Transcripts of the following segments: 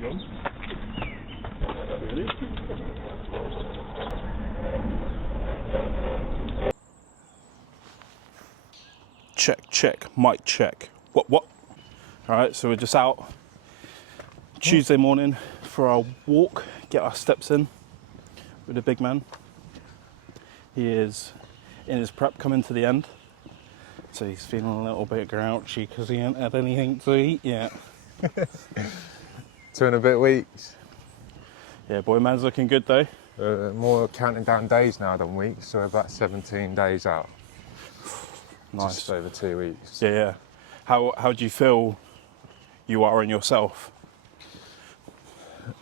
Really? Check, mic check. What? All right, so we're just out Tuesday morning for our walk, get our steps in with the big man. He is in his prep coming to the end, so he's feeling a little bit grouchy because he ain't had anything to eat yet. 2 and a bit weeks. Yeah, boy, man's looking good though. More counting down days now than weeks, so about 17 days out. Nice. Just over 2 weeks. Yeah. How do you feel you are in yourself?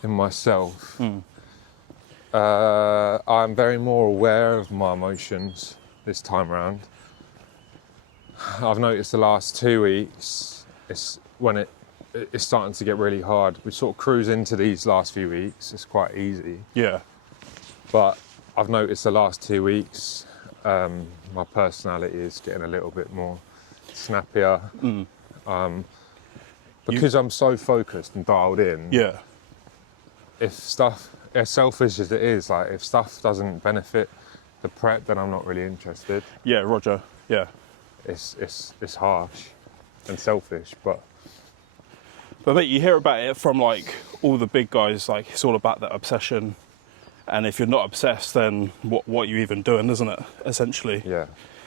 In myself, I'm very more aware of my emotions this time around. I've noticed the last 2 weeks, it's when it's starting to get really hard. We sort of cruise into these last few weeks, it's quite easy. Yeah. But I've noticed the last 2 weeks, my personality is getting a little bit more snappier. Because I'm so focused and dialed in. Yeah. If stuff, as selfish as it is, like if stuff doesn't benefit the prep, then I'm not really interested. Yeah, Roger. Yeah. It's harsh and selfish, but mate, you hear about it from like all the big guys. Like it's all about that obsession, and if you're not obsessed, then what are you even doing, isn't it? Essentially. yeah,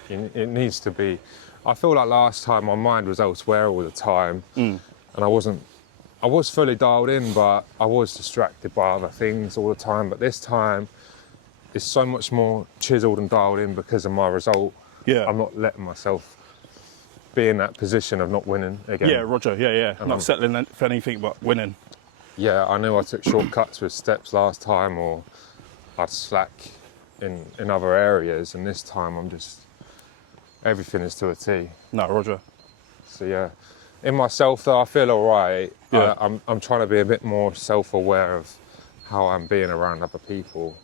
it needs to be. I feel like last time my mind was elsewhere all the time, and I was fully dialed in, but I was distracted by other things all the time. But this time, it's so much more chiseled and dialed in because of my result. Yeah. I'm not letting myself be in that position of not winning again. Yeah, Roger. Yeah. Not settling for anything but winning. Yeah, I knew I took shortcuts with steps last time, or I'd slack in other areas, and this time I'm just, everything is to a T. No, Roger. So yeah, in myself though, I feel all right. Yeah. I'm trying to be a bit more self-aware of how I'm being around other people.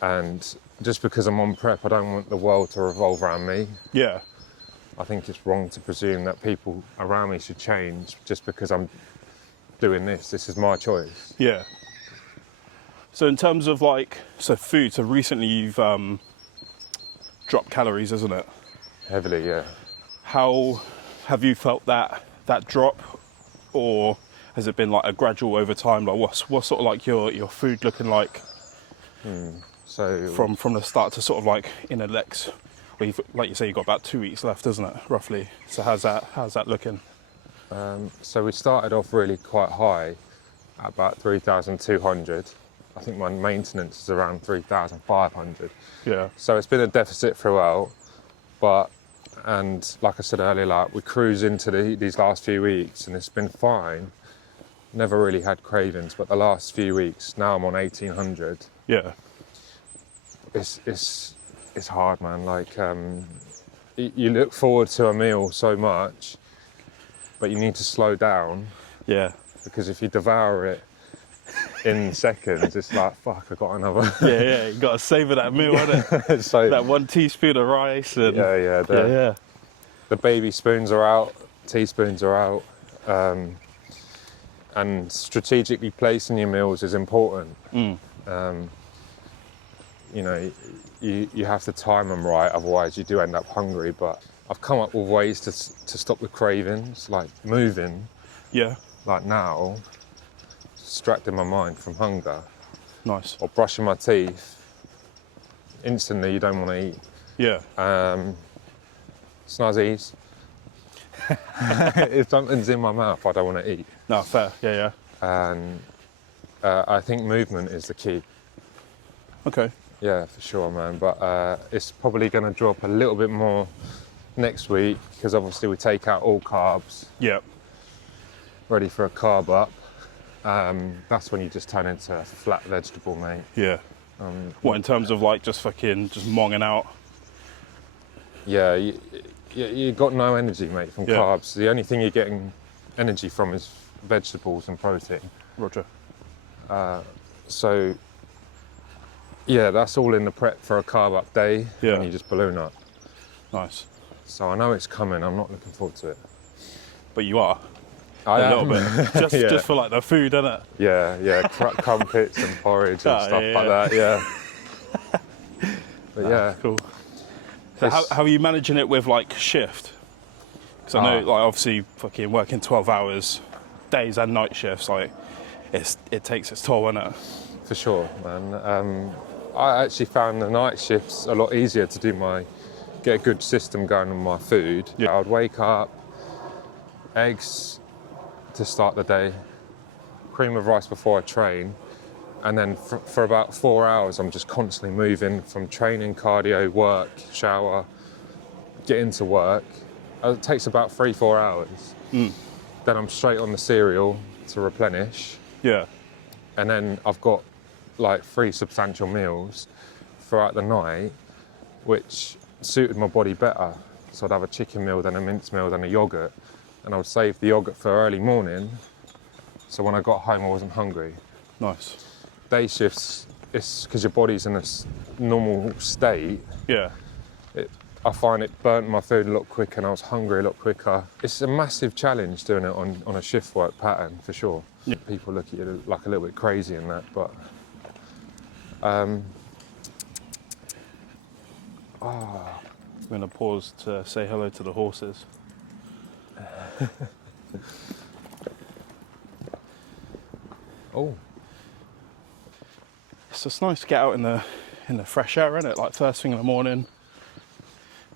And just because I'm on prep, I don't want the world to revolve around me. Yeah. I think it's wrong to presume that people around me should change just because I'm doing this. This is my choice. Yeah. So in terms of like, food, so recently you've dropped calories, isn't it? Heavily, yeah. How have you felt that drop, or has it been like a gradual over time? Like what's sort of like your food looking like So from the start to sort of like in a lex? Well, like you say, you've got about 2 weeks left, isn't it, roughly? So how's that looking? So we started off really quite high, at about 3,200. I think my maintenance is around 3,500. Yeah. So it's been a deficit throughout, and like I said earlier, like we cruise into these last few weeks, and it's been fine. Never really had cravings, but the last few weeks, now I'm on 1,800. Yeah. It's hard, man. Like you look forward to a meal so much, but you need to slow down. Yeah. Because if you devour it in seconds, it's like, fuck, I got another. Yeah, you got to savour that meal, innit? So, that 1 teaspoon of rice. And yeah. The baby spoons are out, teaspoons are out, and strategically placing your meals is important. You know, you have to time them right, otherwise you do end up hungry. But I've come up with ways to stop the cravings, like moving. Yeah. Like now, distracting my mind from hunger. Nice. Or brushing my teeth. Instantly, you don't want to eat. Yeah. Snuzzies. If something's in my mouth, I don't want to eat. No, fair. Yeah. And I think movement is the key. Okay. Yeah, for sure, man. But it's probably going to drop a little bit more next week because obviously we take out all carbs. Yeah. Ready for a carb up. That's when you just turn into a flat vegetable, mate. Yeah. What, in terms of like just monging out? Yeah, you got no energy, mate, from carbs. The only thing you're getting energy from is vegetables and protein. Roger. So, yeah, that's all in the prep for a carb up day. Yeah. And you just balloon up. Nice. So I know it's coming. I'm not looking forward to it. But you are? I a am. little bit, just Yeah. just for like the food, innit? Yeah, crumpets and porridge and Oh, stuff yeah. like that, yeah. But yeah, Cool. So how are you managing it with like shift? Because I know like obviously fucking working 12 hours, days and night shifts, like it takes its toll, innit? for sure, man. I actually found the night shifts a lot easier to get a good system going on my food. Yeah. I'd wake up, eggs to start the day, cream of rice before I train, and then for about 4 hours I'm just constantly moving from training, cardio, work, shower, get into work. It takes about 3-4 hours. Then I'm straight on the cereal to replenish, Yeah. and then I've got like 3 substantial meals throughout the night, which suited my body better. So I'd have a chicken meal, then a mince meal, then a yogurt, and I would save the yogurt for early morning, so when I got home I wasn't hungry. Nice. Day shifts, it's because your body's in a normal state. Yeah. I find it burnt my food a lot quicker and I was hungry a lot quicker. It's a massive challenge doing it on a shift work pattern, for sure. Yeah. People look at you like a little bit crazy in that, but I'm gonna pause to say hello to the horses. oh, It's just nice to get out in the fresh air, innit? Like first thing in the morning.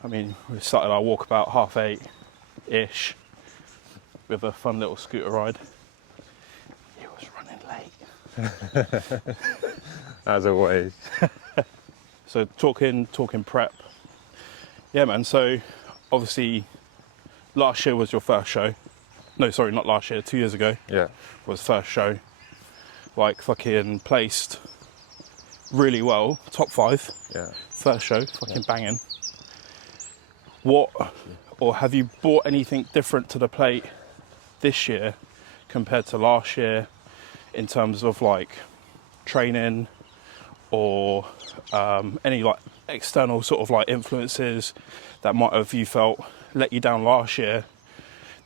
I mean, we started our walk about 8:30-ish with a fun little scooter ride. He was running late. as always. So talking prep. Yeah, man. So obviously, last year was your first show. No, sorry, not last year. 2 years ago Yeah. was first show. Like fucking placed really well, top 5. Yeah. First show, fucking banging. What, or have you brought anything different to the plate this year compared to last year in terms of like training or any like external sort of like influences that might have you felt let you down last year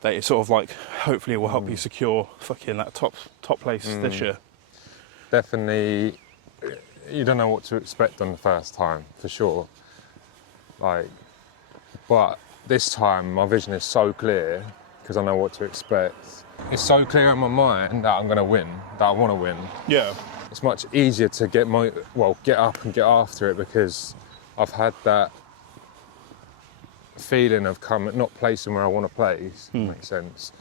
that it sort of like hopefully will help you secure fucking that top place this year? Definitely, you don't know what to expect on the first time, for sure. Like, but this time my vision is so clear because I know what to expect. It's so clear in my mind that I'm going to win, that I want to win. Yeah. It's much easier to get up and get after it because I've had that feeling of not placing where I want to place. Makes sense.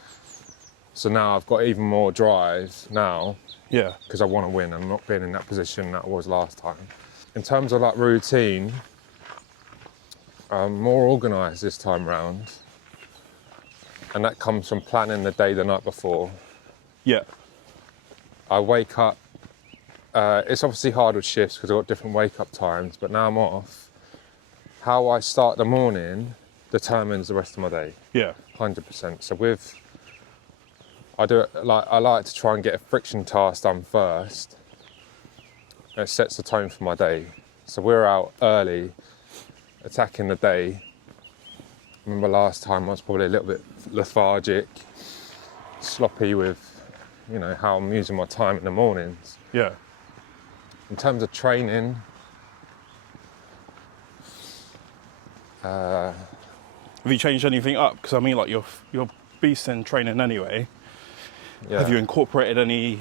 So now I've got even more drive now. Yeah. Because I want to win and not being in that position that I was last time. In terms of like routine, I'm more organised this time round, and that comes from planning the day the night before. Yeah. I wake up, it's obviously hard with shifts because I've got different wake up times, but now I'm off. How I start the morning determines the rest of my day. Yeah. 100%. So I like to try and get a friction task done first. And it sets the tone for my day. So we're out early, attacking the day. I remember last time I was probably a little bit lethargic, sloppy with, how I'm using my time in the mornings. Yeah. In terms of training, Have you changed anything up? Because I mean, like you're beast in training anyway. yeah. Have you incorporated any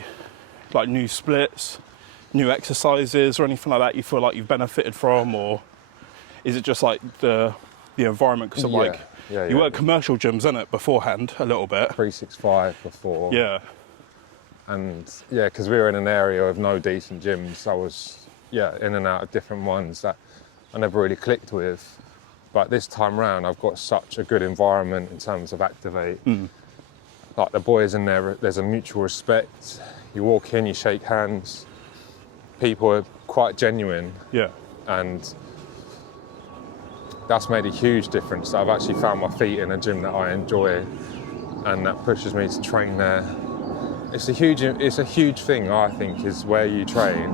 like new splits, new exercises, or anything like that you feel like you've benefited from, or is it just like the environment? Because you work commercial gyms, innit, beforehand a little bit. 365 before. Yeah. And because we were in an area of no decent gyms, I was in and out of different ones that I never really clicked with. But this time round, I've got such a good environment in terms of Activate. Like the boys in there, there's a mutual respect. You walk in, you shake hands. People are quite genuine. Yeah. And that's made a huge difference. I've actually found my feet in a gym that I enjoy, and that pushes me to train there. It's a huge thing, I think, is where you train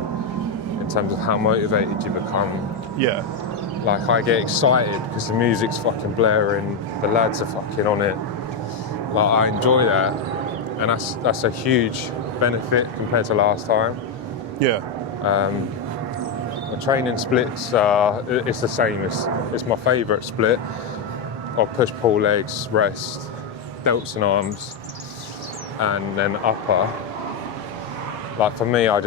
in terms of how motivated you become. Yeah. Like, I get excited because the music's fucking blaring, the lads are fucking on it. Like, I enjoy that. and that's a huge benefit compared to last time. Yeah. The training splits, it's the same. It's my favourite split. I'll push, pull, legs, rest, delts and arms, and then upper. Like for me, I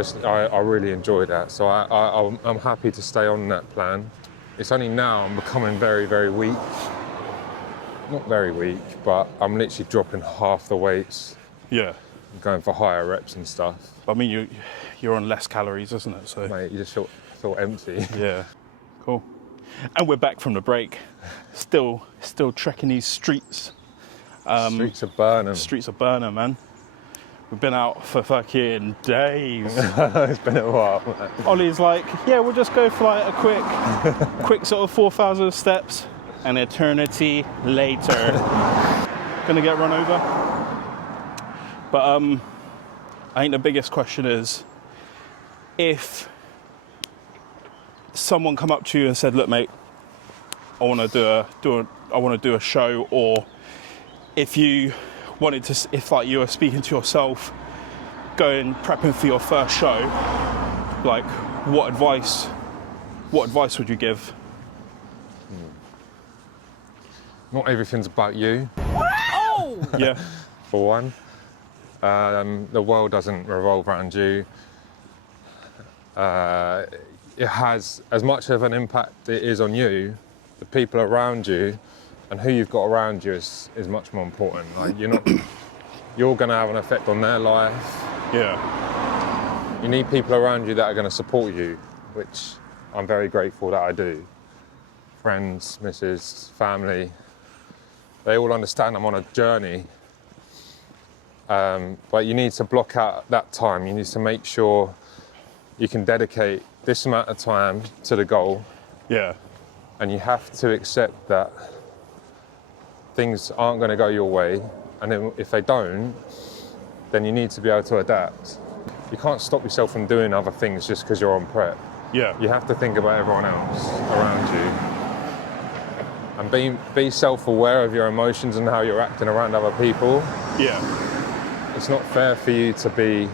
really enjoy that. So I'm happy to stay on that plan. It's only now I'm becoming very, very weak. Not very weak, but I'm literally dropping half the weights. Yeah. Going for higher reps and stuff. I mean, you're on less calories, isn't it? So. Mate, you just feel empty. Yeah. Cool. And we're back from the break. Still trekking these streets. Streets of Burnham. Streets of Burnham, man. We've been out for fucking days. It's been a while, man. Ollie's like, yeah, we'll just go for like a quick sort of 4,000 steps. An eternity later. Gonna get run over. But I think the biggest question is, if someone come up to you and said, look mate, I want to do a show, or if you wanted to, if like you were speaking to yourself, going prepping for your first show, like what advice would you give? Not everything's about you. Oh! Yeah. For one. The world doesn't revolve around you. It has as much of an impact it is on you. The people around you and who you've got around you is much more important. Like you're going to have an effect on their life. Yeah. You need people around you that are going to support you, which I'm very grateful that I do. Friends, missus, family, they all understand I'm on a journey. But you need to block out that time. You need to make sure you can dedicate this amount of time to the goal. Yeah. And you have to accept that things aren't going to go your way. And then if they don't, then you need to be able to adapt. You can't stop yourself from doing other things just because you're on prep. Yeah. You have to think about everyone else around you. And be self-aware of your emotions and how you're acting around other people. Yeah. It's not fair for you to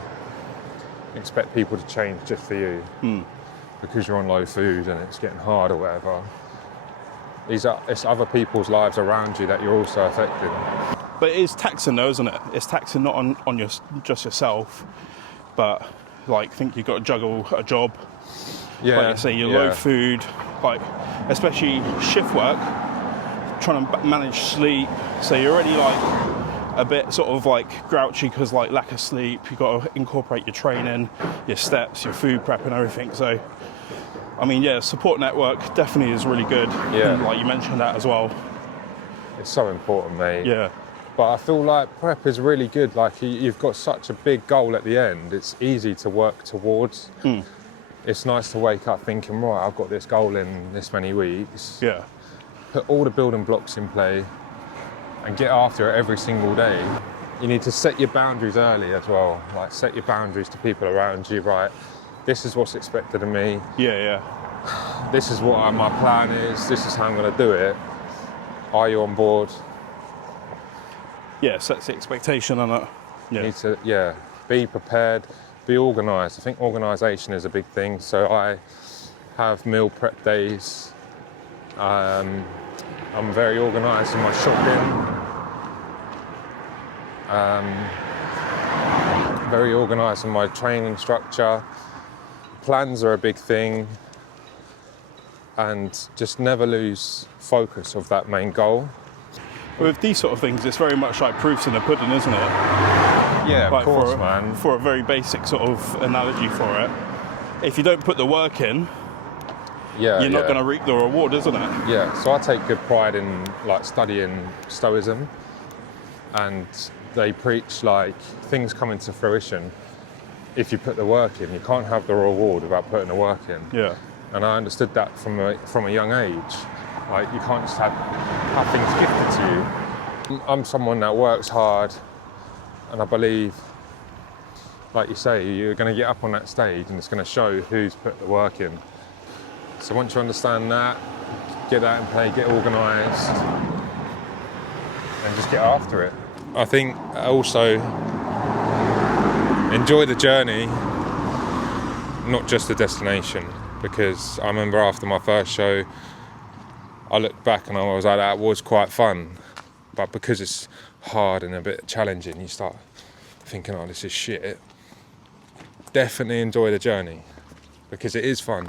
expect people to change just for you because you're on low food and it's getting hard or whatever. It's other people's lives around you that you're also affecting. But it is taxing though, isn't it? It's taxing not on just yourself, but like think you've got to juggle a job. Yeah. Like you say, you're low food, like especially shift work, trying to manage sleep. So you're already like a bit sort of like grouchy because like lack of sleep. You've got to incorporate your training, your steps, your food prep and everything. So, I mean, yeah, support network definitely is really good. Yeah. And, like you mentioned that as well. It's so important, mate. Yeah. But I feel like prep is really good. Like you've got such a big goal at the end. It's easy to work towards. It's nice to wake up thinking, right, I've got this goal in this many weeks. Yeah. Put all the building blocks in play and get after it every single day. You need to set your boundaries early as well. Like set your boundaries to people around you, right? This is what's expected of me. Yeah, yeah. This is what my plan is. This is how I'm going to do it. Are you on board? Yeah, sets the expectation on it. Yeah. You need to, be prepared, be organised. I think organisation is a big thing. So I have meal prep days. I'm very organised in my shopping. Very organised in my training structure. Plans are a big thing. And just never lose focus of that main goal. With these sort of things, it's very much like proofs in the pudding, isn't it? Yeah, like of course, man. For a very basic sort of analogy for it, if you don't put the work in, you're not going to reap the reward, isn't it? Yeah, so I take good pride in like studying Stoicism, and they preach like things come into fruition if you put the work in. You can't have the reward without putting the work in. Yeah. And I understood that from a young age. Like you can't just have things gifted to you. I'm someone that works hard, and I believe, like you say, you're going to get up on that stage and it's going to show who's put the work in. So once you understand that, get that in play, get organised, and just get after it. I think also enjoy the journey, not just the destination. Because I remember after my first show, I looked back and I was like, that was quite fun. But because it's hard and a bit challenging, you start thinking, oh, this is shit. Definitely enjoy the journey, because it is fun.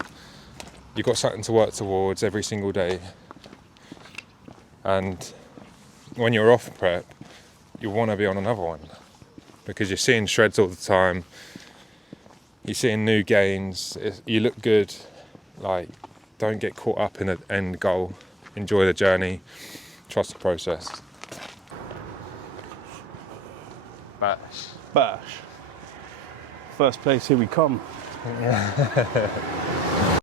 You've got something to work towards every single day. And when you're off prep, you want to be on another one, because you're seeing shreds all the time. You're seeing new gains. You look good. Like, don't get caught up in the end goal. Enjoy the journey. Trust the process. Bash. Bash. First place, here we come.